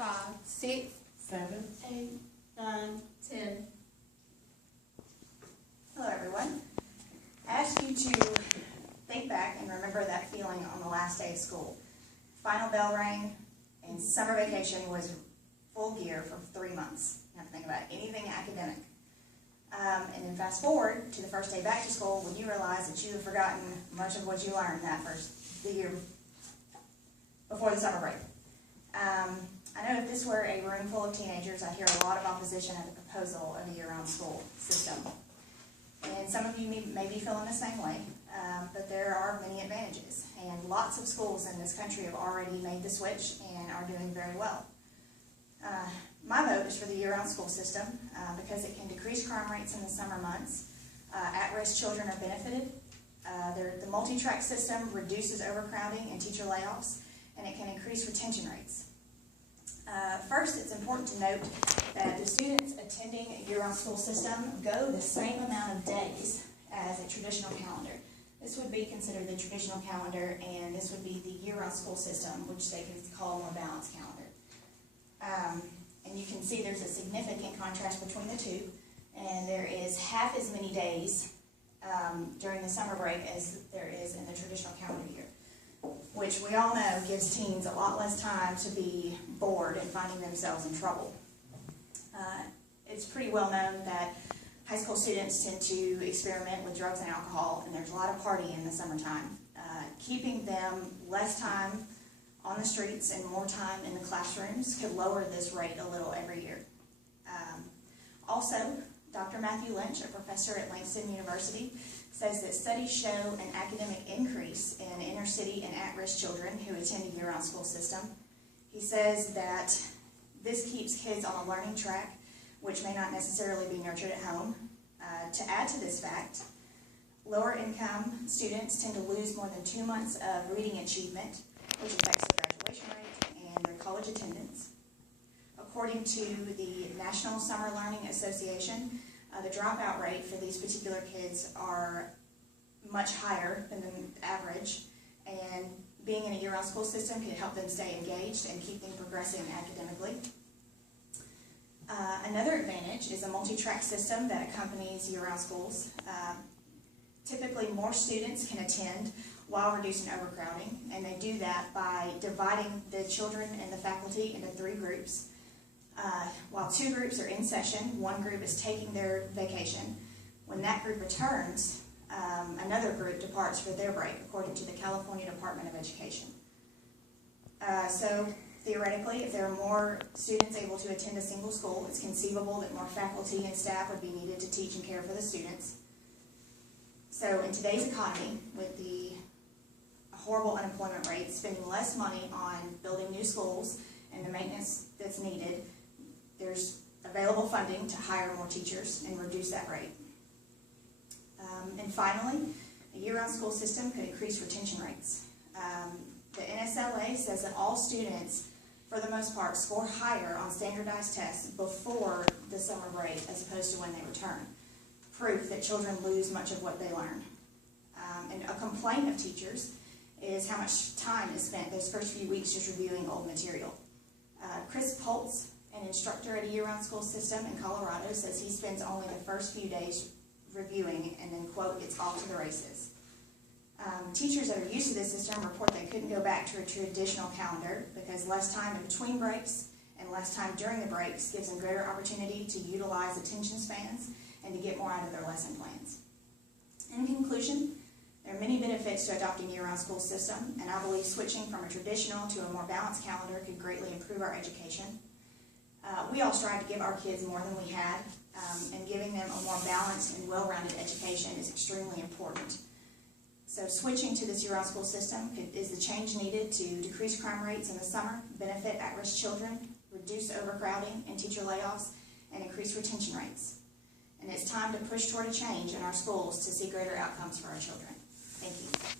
5, 6, 7, 8, 9, 10. Hello everyone. I asked you to think back and remember that feeling on the last day of school. Final bell rang and summer vacation was full gear for 3 months. You have to think about anything academic. And then fast forward to the first day back to school when you realize that you have forgotten much of what you learned the year before the summer break. I know if this were a room full of teenagers, I'd hear a lot of opposition at the proposal of a year-round school system. And some of you may be feeling the same way, but there are many advantages. And lots of schools in this country have already made the switch and are doing very well. My vote is for the year-round school system because it can decrease crime rates in the summer months. At-risk children are benefited. The multi-track system reduces overcrowding and teacher layoffs, and it can increase retention rates. First, it's important to note that the students attending a year-round school system go the same amount of days as a traditional calendar. This would be considered the traditional calendar, and this would be the year-round school system, which they could call a more balanced calendar. And you can see there's a significant contrast between the two, and there is half as many days during the summer break as there is in the traditional calendar year, which we all know gives teens a lot less time to be bored and finding themselves in trouble. It's pretty well known that high school students tend to experiment with drugs and alcohol, and there's a lot of partying in the summertime. Keeping them less time on the streets and more time in the classrooms could lower this rate a little every year. Also, Dr. Matthew Lynch, a professor at Langston University, says that studies show an academic increase in inner city and at-risk children who attend a year-round school system. He says that this keeps kids on a learning track, which may not necessarily be nurtured at home. To add to this fact, lower income students tend to lose more than 2 months of reading achievement, which affects their graduation rate and their college attendance. According to the National Summer Learning Association, the dropout rate for these particular kids are much higher than the average, and being in a year-round school system can help them stay engaged and keep them progressing academically. Another advantage is a multi-track system that accompanies year-round schools. Typically, more students can attend while reducing overcrowding, and they do that by dividing the children and the faculty into 3 groups. While 2 groups are in session, 1 group is taking their vacation. When that group returns, another group departs for their break, according to the California Department of Education. So theoretically, if there are more students able to attend a single school, it's conceivable that more faculty and staff would be needed to teach and care for the students. So in today's economy, with the horrible unemployment rate, spending less money on building new schools and the maintenance that's needed, there's available funding to hire more teachers and reduce that rate. And finally, a year-round school system could increase retention rates. The NSLA says that all students, for the most part, score higher on standardized tests before the summer break as opposed to when they return. Proof that children lose much of what they learn. And a complaint of teachers is how much time is spent those first few weeks just reviewing old material. Chris Poltz, an instructor at a year-round school system in Colorado, says he spends only the first few days reviewing and then, quote, gets off to the races. Teachers that are used to this system report they couldn't go back to a traditional calendar because less time in between breaks and less time during the breaks gives them greater opportunity to utilize attention spans and to get more out of their lesson plans. In conclusion, there are many benefits to adopting a year-round school system, and I believe switching from a traditional to a more balanced calendar could greatly improve our education. We all strive to give our kids more than we had, and giving them a more balanced and well-rounded education is extremely important. So switching to this year-round school system is the change needed to decrease crime rates in the summer, benefit at-risk children, reduce overcrowding and teacher layoffs, and increase retention rates. And it's time to push toward a change in our schools to see greater outcomes for our children. Thank you.